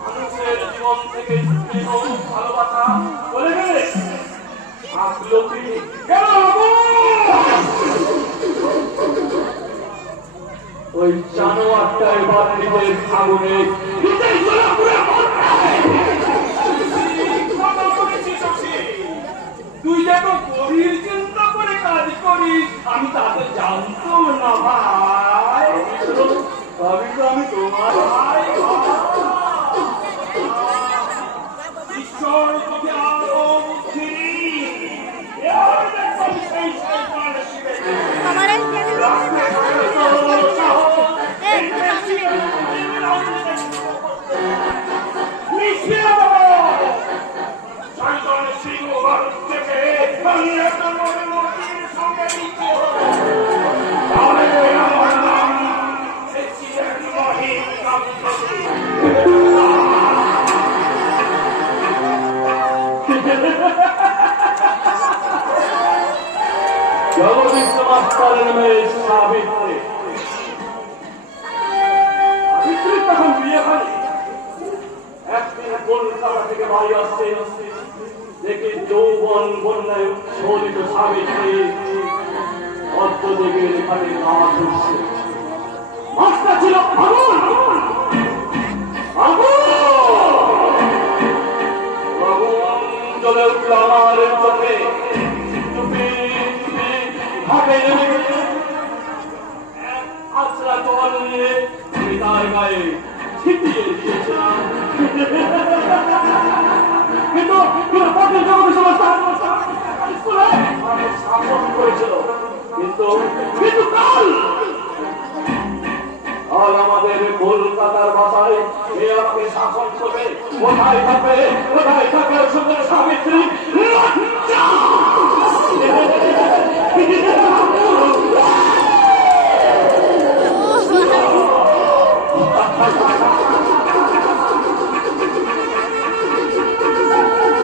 মানুষের জীবন থেকে ভালোবাসা চলে গেলে ওই জানোয়ারটা এবার নিজের আগুনে তুই দেখো গভীর চিন্তা করে কাজ করিস আমি তাকে জানতাম না ভাই আমি তোমার ভাই ঈশ্বর তোকে আরো বুদ্ধি তখন বিয়ে হয় একদিন কলকাতা থেকে বাড়ি আসছে দেখে যৌবন বন্যায় শোলিত সাবিত্রী অর্থদেবীর এখানে নাচ উঠছে মাছটা ছিল আগুন আগুন আগুন জ্বলে উঠল আমার চোখে চুপি চুপি হাতে আছড়া জল নিয়ে তার গায়ে ছিটিয়ে দিয়েছিলাম কিন্তু শাসন করেছিল কিন্তু কিন্তু কাল আমাদের কলকাতার ভাষায় এ আমাকে শাসন করবে কোথায় থাকবে সুন্দর সাবিত্রী